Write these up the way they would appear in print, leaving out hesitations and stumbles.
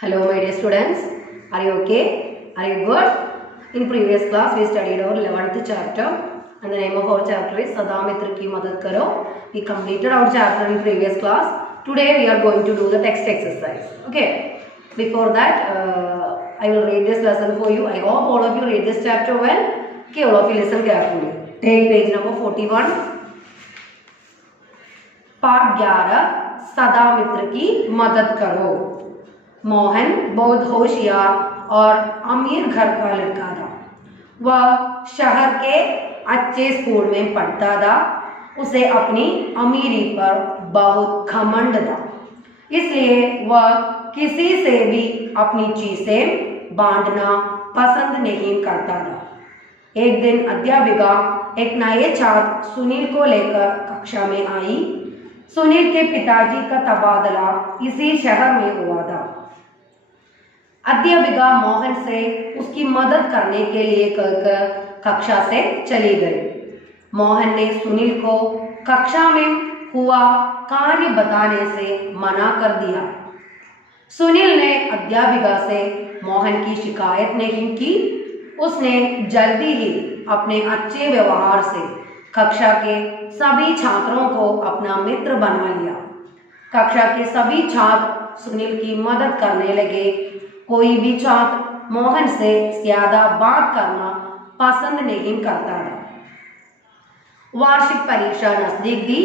Hello my dear students, are you okay? Are you good? In previous class we studied our 11th chapter and the name of our chapter is Sada Mitra Ki Madad Karo. We completed our chapter in previous class. Today we are going to do the text exercise. Okay. Before that I will read this lesson for you. I hope all of you read this chapter well. Okay, all of you listen carefully. Take page number 41. पाठ 11 सदा मित्र की मदद करो। मोहन बहुत होशियार और अमीर घर का लड़का था। वह शहर के अच्छे स्कूल में पढ़ता था। उसे अपनी अमीरी पर बहुत घमंड था, इसलिए वह किसी से भी अपनी चीजें बांटना पसंद नहीं करता था। एक दिन अध्यापिका एक नए छात्र सुनील को लेकर कक्षा में आई। सुनील के पिताजी का तबादला इसी शहर में हुआ था। अध्यापिका मोहन से उसकी मदद करने के लिए कहकर कक्षा से चली गई। मोहन ने सुनील को कक्षा में हुआ कार्य बताने से मना कर दिया। सुनील ने अध्यापिका से मोहन की शिकायत नहीं की। उसने जल्दी ही अपने अच्छे व्यवहार से कक्षा के सभी छात्रों को अपना मित्र बना लिया। कक्षा के सभी छात्र सुनील की मदद करने लगे। कोई भी छात्र मोहन से ज्यादा बात करना पसंद नहीं करता था। वार्षिक परीक्षा नजदीक थी।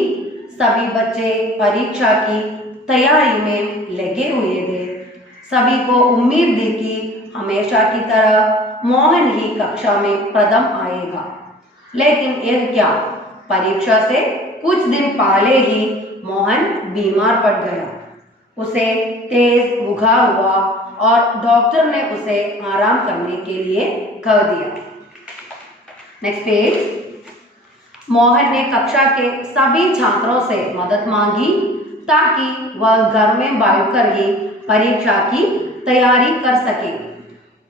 सभी बच्चे परीक्षा की तैयारी में लगे हुए थे। सभी को उम्मीद थी कि हमेशा की तरह मोहन ही कक्षा में प्रथम आएगा, लेकिन यह क्या, परीक्षा से कुछ दिन पहले ही मोहन बीमार पड़ गया। उसे तेज बुखार हुआ और डॉक्टर ने उसे आराम करने के लिए कह दिया। Next page. मोहन ने कक्षा के सभी छात्रों से मदद मांगी ताकि वह घर में बैठकर ही परीक्षा की तैयारी कर सके,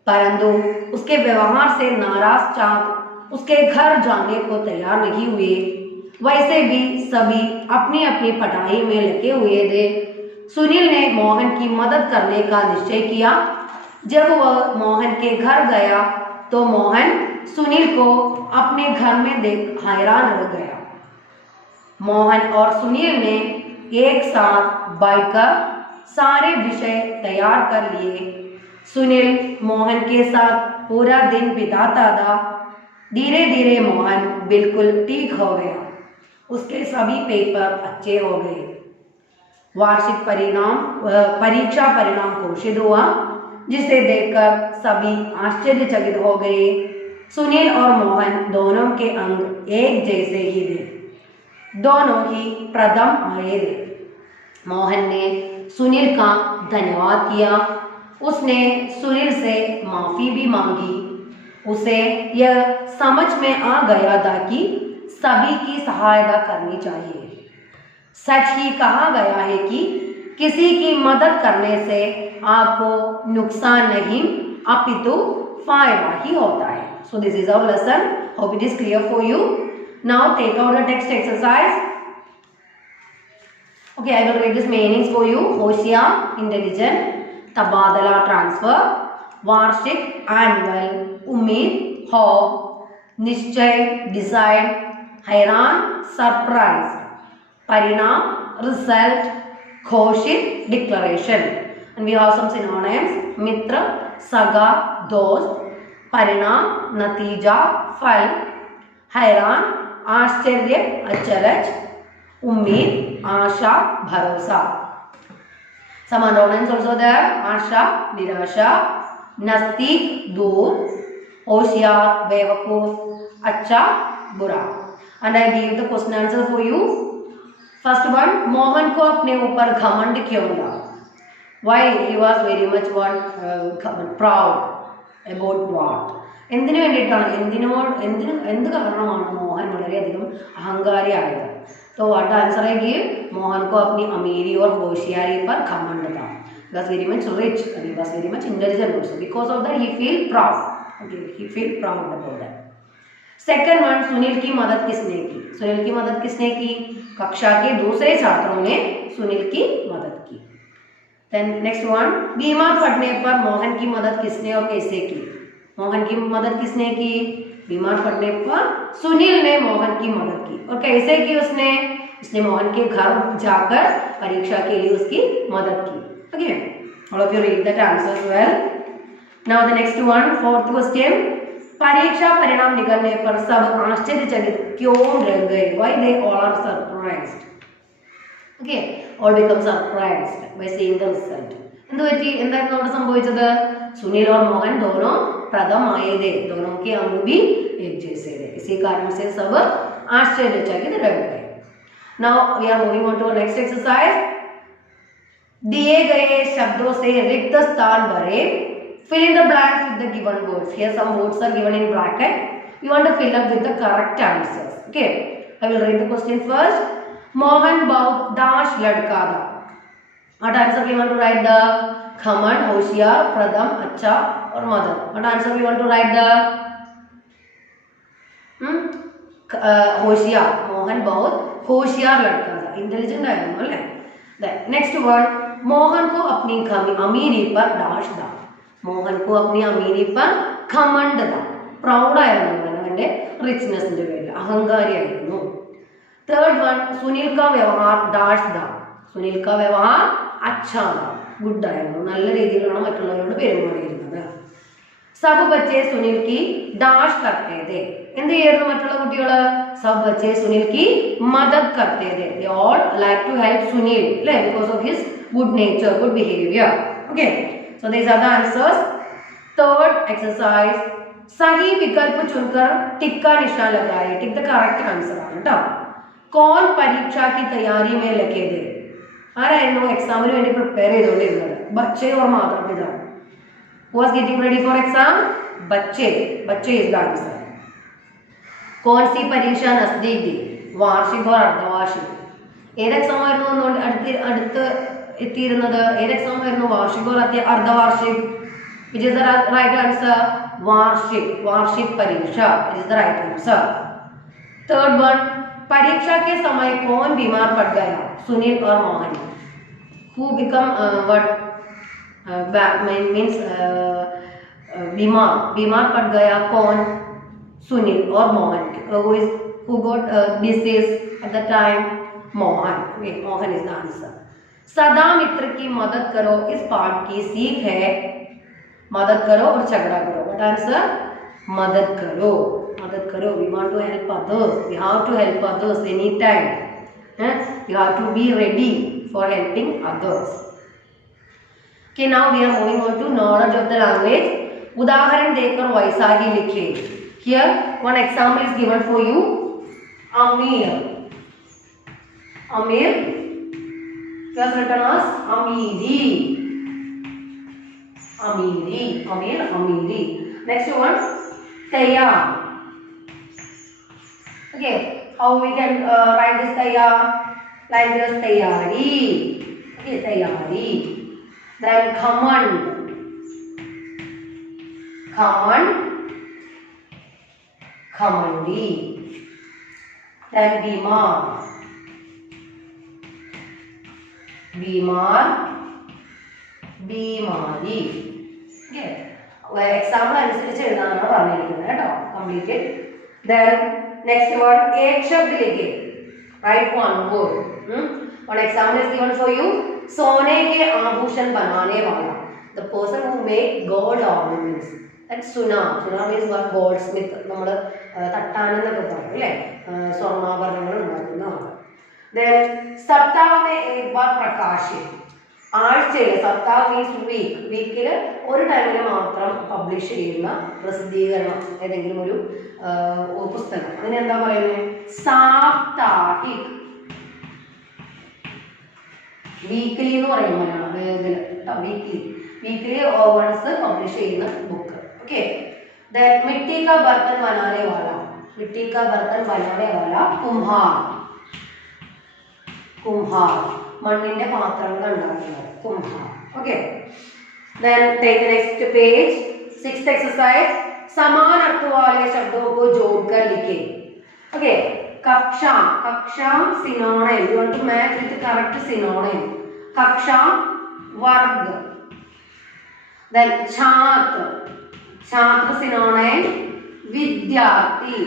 परंतु उसके व्यवहार से नाराज छात्र उसके घर जाने को तैयार नहीं हुए। वैसे भी सभी अपनी अपनी पढ़ाई में लगे हुए थे। सुनील ने मोहन की मदद करने का निश्चय किया। जब वह मोहन के घर गया तो मोहन सुनील को अपने घर में देख हैरान रह गया। मोहन और सुनील ने एक साथ बैठकर सारे विषय तैयार कर लिए। सुनील मोहन के साथ पूरा दिन बिताता था। धीरे धीरे मोहन बिल्कुल ठीक हो गया। उसके सभी पेपर अच्छे हो गए। वार्षिक परीक्षा परिणाम घोषित हुआ, जिसे देखकर सभी आश्चर्यचकित हो गए। सुनील और मोहन दोनों के अंक एक जैसे ही थे। दोनों ही प्रथम आए थे। मोहन ने सुनील का धन्यवाद किया। उसने सुनील से माफी भी मांगी। उसे यह समझ में आ गया था कि सभी की सहायता करनी चाहिए। सच ही कहा गया है कि किसी की मदद करने से आपको नुकसान नहीं अपितु फायदा ही होता है। So this is our lesson. Hope it is clear for you. Now take out the text exercise. Okay, I will read these meanings for you. होशियार, intelligent, तबादला ट्रांसफर, वार्षिक annual, उम्मीद hope, निश्चय डिसाइड, हैरान सरप्राइज, परिणाम result, घोषित declaration. And we have some synonyms: मित्र सगा दोस्त, परिणाम नतीजा फल, हैरान आश्चर्य अचरज, उम्मीद आशा भरोसा। Some antonyms also there: आशा निराशा, नजदीक दूर, होशियार बेवकूफ, अच्छा बुरा। And I give the question answer for you. First one, Mohan को अपने ऊपर घमंड क्यों था? Why he was very much proud about what? എന്തിനു വേണ്ടിയിട്ടാണ്, എന്ത് കാരണമാണ് മോഹൻ വളരെയധികം അഹങ്കാരിയായത്? तो व्हाट आंसर है कि मोहन को अपनी अमीरी और होशियारी पर घमंड था। He was very much rich and he was very much intelligent also. Because of that he feel proud. Okay, he feel proud about that. Second one, Sunil की मदद किसने की? सुनील की मदद किसने की? कक्षा के दूसरे छात्रों ने सुनील की मदद की। देन नेक्स्ट वन, बीमार पड़ने पर मोहन की मदद किसने और कैसे की? मोहन की मदद किसने की? बीमार पड़ने पर सुनील ने मोहन की मदद की। और कैसे की उसने? उसने मोहन के घर जाकर परीक्षा के लिए उसकी मदद की। Okay, all of you read that answers well. Now the next one, fourth question, परीक्षा परिणाम निकलने पर सब आश्चर्यचकित क्यों रह गए? Why they all are surprised? Okay, all become surprised by seeing the result. എന്ത് പറ്റി? എന്തായിരുന്നു അവിടെ സംഭവിച്ചത്? സുനിൽ और मोहन दोनों प्रथम आए थे, दोनों के अंग भी एक जैसे थे, इसी कारण से सब आश्चर्यचकित रह गए. Now we are moving on to next exercise. दिए गए शब्दों से रिक्त स्थान भरे. Fill in the blanks with the given words. Here some words are given in bracket. You want to fill up with the correct answers. Okay, I will read the question first. Mohan बहुत दाश लड़का था. What answer we want to write? The घमंड, होशियार, प्रथम, अच्छा और मदद. What answer we want to write? The होशियार. मोहन बहुत होशियार लड़का था, इंटेलिजेंट आയിരുന്നു അല്ലേ? नेक्स्ट वर्ड, मोहन को अपनी अमीरी पर दाश था. മോഹൻ को अपनी अमीरी पर घमंड था. പ്രൗഡ് ആയിരുന്നു അവന്റെ റിച്ച്നെസിന്റെ പേരിൽ, അഹങ്കാരിയായിരുന്നു. थर्ड वन, सुनील का व्यवहार दाश था. सुनील का व्यवहार अच्छा था, ഗുഡ് ആയിരുന്നു, നല്ല രീതിയിലാണ് മറ്റുള്ളവരോട് പെരുമാറിയിരുന്നത്. സബ് ബच्चे സുനിൽ की दाश करते थे. എന്ത് ചെയ്യായിരുന്നു മറ്റുള്ള കുട്ടികൾ? सब बच्चे सुनील की मदद करते थे. They all like to help Sunil, അല്ലേ? Because of his good nature, good behavior. Okay, so these are the answers. Third exercise, सही विकल्प चुनकर टिक का निशान लगाए. टिक द करेक्ट आंसर ആണ് കേട്ടോ. कौन परीक्षा की तैयारी में लगे थे? ആരായിരുന്നു എക്സാമിന് വേണ്ടി പ്രിപ്പയർ ചെയ്തുകൊണ്ടിരുന്നത്? बच्चे और माता-पिता. Who was getting ready for exam? बच्चे. बच्चे is the answer. कौन सी परीक्षा नजदीक थी? वार्षिक और अर्धवार्षिक. ഏത് എക്സാം ആയിരുന്നു അടുത്ത് എത്തിയിരുന്നത്? ഏത് എക്സാം ആയിരുന്നു? വാർഷിക और अर्धवार्षिक. Which is the right answer? वार्षिक. वार्षिक परीक्षा is the right answer. Third one, परीक्षा के समय कौन बीमार पड़ गया? सुनील और Mohan. Who become what means बीमार पड़ गया कौन? सुनील और Mohan. Who got disease at the time? Mohan. Okay, Mohan is the answer. सदा मित्र की मदद करो इस पाठ की सीख है. मदद करो और झगड़ा करो. What answer? मदद करो. मदद करो. We want to help others. We have to help others anytime. You have to be ready for helping others. Okay, now we are moving on to knowledge of the language. उदाहरण देकर वैसा ही लिखे. Here one example is given for you. Amir. Amir was written as Amiri. Amiri. Amir, Amiri. Next one, Tayyar. Okay, how we can write this Tayyar? Like this, Tayyari. Okay, Tayyari. Then Khamand. Khamand. Khamandi. Then Bimar. Bimar. Bimari. Okay. Example അനുസരിച്ച് എഴുതാനാണ് പറഞ്ഞിരിക്കുന്നത് കേട്ടോ. Complete. Then next word, एक शब्द लिखे. Write one word. One example is given for you. सोने के आभूषण बनाने वाला. The person who make gold ornaments. That's Suna. Suna means what? Goldsmith. നമ്മൾ തട്ടാൻ എന്നൊക്കെ പറയും അല്ലേ? സ്വർണ്ണാഭരണങ്ങൾ ഉണ്ടാക്കുന്ന ആൾ. Then सप्ताह में एक बार प्रकाशित. ആഴ്ചയിൽ, സപ്താഹ് മീൻസ് വീക്ക്, വീക്കിൽ ഒരു ടൈമിൽ മാത്രം പബ്ലിഷ് ചെയ്യുന്ന പ്രസിദ്ധീകരണം, ഏതെങ്കിലും ഒരു പുസ്തകം, അതിനെന്താ പറയുന്നത്? സാപ്താഹിക്. വീക്കിലി എന്ന് പറയും മലയാളം. വീക്കിലി വൺസ് പബ്ലിഷ് ചെയ്യുന്ന ബുക്ക്. ഓക്കെ. മിट्टी का बर्तन बनाने वाला. मिट्टी का बर्तन बनाने वाला कुम्हार. कुम्हार മണ്ണിന്റെ പാത്രങ്ങൾ ഉണ്ടാക്കുന്നത്. കുംഭാർ. Okay. Then take the next page. Sixth exercise, समान अर्थ वाले शब्दों को जोड़कर लिखे. Okay, कक्षा. कक्षा synonym. You want to match with the correct synonym. कक्षा वर्ग. Then छात्र, छात्र synonym विद्यार्थी,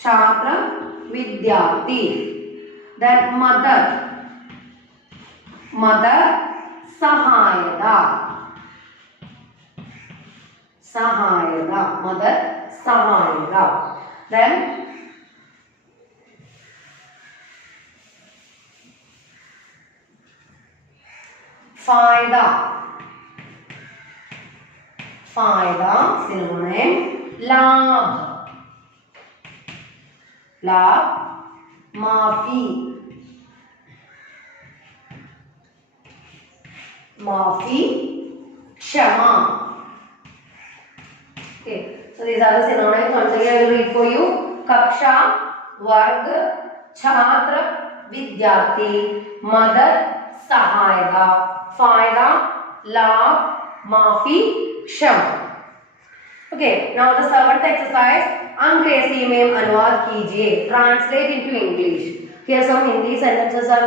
छात्र विद्यार्थी. Then मदद, मदद सहायता, सहायता, मदद सहायता. Then फायदा, फायदा सिनोनिम लाभ, लाभ. माफी, माफी क्षमा. Okay, so these are the synonyms. Once again I will read for you. कक्षा, वर्ग, छात्र, विद्यार्थी, मदद, सहायता, फायदा, लाभ, माफी, क्षमा. Okay, now the seventh exercise. अंग्रेजी में अनुवाद कीजिए. Translate into English. Here some Hindi sentences are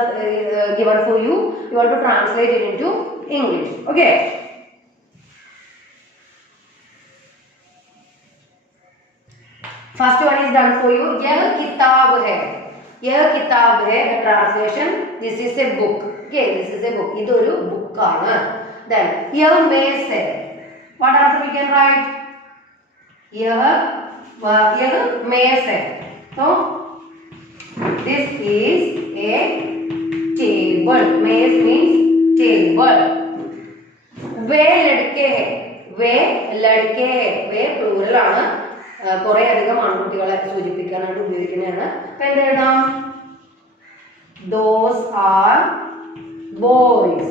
given for you. You want to translate it into English. Okay. First one is done for you. यह किताब है, यह किताब है. Translation. This is a book. Okay, this is a book. ഇതൊരു ബുക്കാണ്. Then यह मेज है. What answer we can write? यह मेज है. So this is a table. मेज means table. वे लड़के हैं, वे लड़के हैं. वे പ്ലൂറൽ ആണ്. കുറെ അധികം ആൺകുട്ടികളെ സൂചിപ്പിക്കാനായിട്ട് ഉപയോഗിക്കുന്നതാണ്. അപ്പൊ എന്ത് എഴുതാം? Those are boys.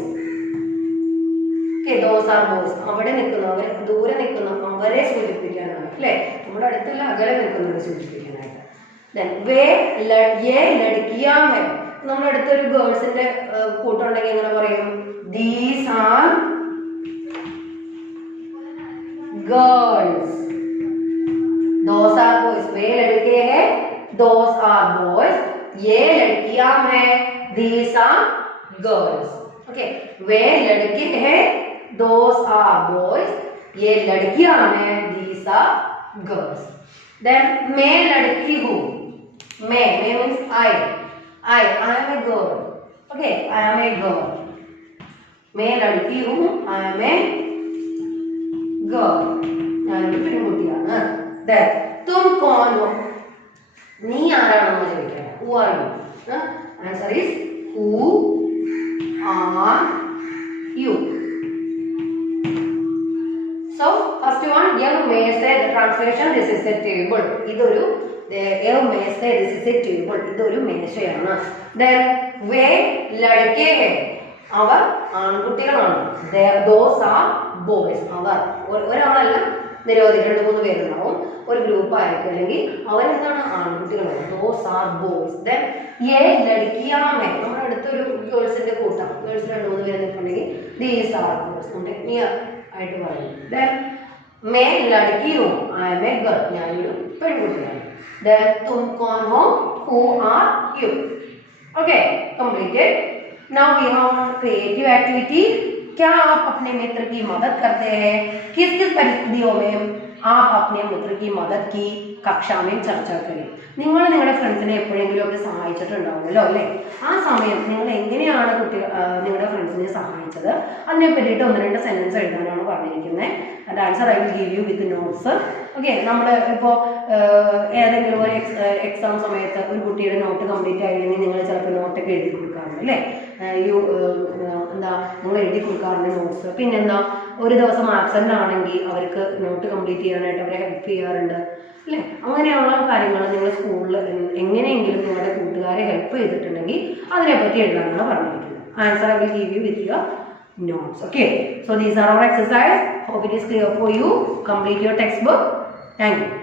Okay, those are boys. അവിടെ നിൽക്കുന്നവർ, ദൂരെ നിൽക്കുന്നവരെ സൂചിപ്പിക്കാനാണ് അല്ലേ? നമ്മുടെ അടുത്തല്ല, അകലെ നിൽക്കുന്നവരെ സൂചിപ്പിക്കാനായിട്ട്. Then ये लड़कियां है. നമ്മുടെ അടുത്തൊരു ഗേൾസിന്റെ കൂട്ടുണ്ടെങ്കിൽ എങ്ങനെ പറയും? These are girls. Those are boys. वे लड़के हैं. Those are boys. ये लड़कियां हैं. These are girls. Okay. वे लड़के हैं. Those are boys. ये लड़कियां हैं. These are girls. Then मैं लड़की हूँ. मैं means I am a girl. Okay, I am a girl. मैं लड़की हूँ. I am a girl. ഞാനൊരു പെൺകുട്ടിയാണ്. Then तुम कौन हो? നീ ആരാണെന്ന് ചോദിക്കാം. Who are you? Answer is who are you? So first one, यह मेज है. Translation, this is a table. ഇതൊരു यह मेज है. This is a table. ഇതൊരു മേശയാണ്. Then वे लड़के हैं. അവർ ആൺകുട്ടികളാണ്. Those are boys. അവർ ഒരാളല്ല, നിരവധി 2-3 പേരുണ്ടാവും. ഒരു ഗ്രൂപ്പ് ആയിരിക്കും. അല്ലെങ്കിൽ അവരെന്താണ്? ആൺകുട്ടികളാണ്. Those are boys. Then ये लड़कियां हैं. നമ്മുടെ അടുത്തൊരു ഗേൾസിന്റെ കൂട്ടം, ഗേൾസ് 2-3 പേര് നിൽക്കുന്നുണ്ടെങ്കിൽ these are girls. നമ്മുടെ നിയർ ആയിട്ട് പറയും. Then मैं लड़की हूँ. I am a girl. ഞാനൊരു പെൺകുട്ടിയാണ്. Then तुम कौन हो? Who are you? Okay, completed. Now we have creative activity. क्या आप अपने मित्र की मदद करते हैं? किस किस परिस्थितियों में आप अपने मित्र की मदद की कक्षा में चर्चा करें. നിങ്ങൾ നിങ്ങളുടെ ഫ്രണ്ട്സിനെ എപ്പോഴെങ്കിലും ഒക്കെ സഹായിച്ചിട്ടുണ്ടാവുമല്ലോ അല്ലേ? ആ സമയം നിങ്ങൾ എങ്ങനെയാണ് നിങ്ങളുടെ ഫ്രണ്ട്സിനെ സഹായിച്ചത്? അതിനെ പറ്റിയിട്ട് 1-2 സെന്റൻസ് എഴുതാനാണ് പറഞ്ഞിരിക്കുന്നത്. അതിന്റെ answer I will give you with notes. Okay, നമ്മൾ ഇപ്പോൾ ഏതെങ്കിലും ഒരു എക്സാം സമയത്ത് ഒരു കുട്ടിയുടെ നോട്ട് കംപ്ലീറ്റ് ആയില്ലെങ്കിൽ നിങ്ങൾ ചിലപ്പോൾ നോട്ടൊക്കെ എഴുതി കൊടുക്കാറുണ്ട് അല്ലേ? നിങ്ങൾ എഴുതി കൊടുക്കാറുണ്ട് നോട്ട്സ്. പിന്നെന്താ, ഒരു ദിവസം ആബ്സെന്റ് ആണെങ്കിൽ അവർക്ക് നോട്ട് കംപ്ലീറ്റ് ചെയ്യാനായിട്ട് അവരെ ഹെൽപ്പ് ചെയ്യാറുണ്ട് അല്ലേ? അങ്ങനെയുള്ള കാര്യങ്ങൾ നിങ്ങൾ സ്കൂളിൽ എങ്ങനെയെങ്കിലും നിങ്ങളുടെ കൂട്ടുകാരെ ഹെൽപ്പ് ചെയ്തിട്ടുണ്ടെങ്കിൽ അതിനെപ്പറ്റി എഴുതാനാണ് പറഞ്ഞിരിക്കുന്നത്. Answer I will give you with your notes. Okay, so these are our exercise. Hope it is clear for you. Complete your textbook. Thank you.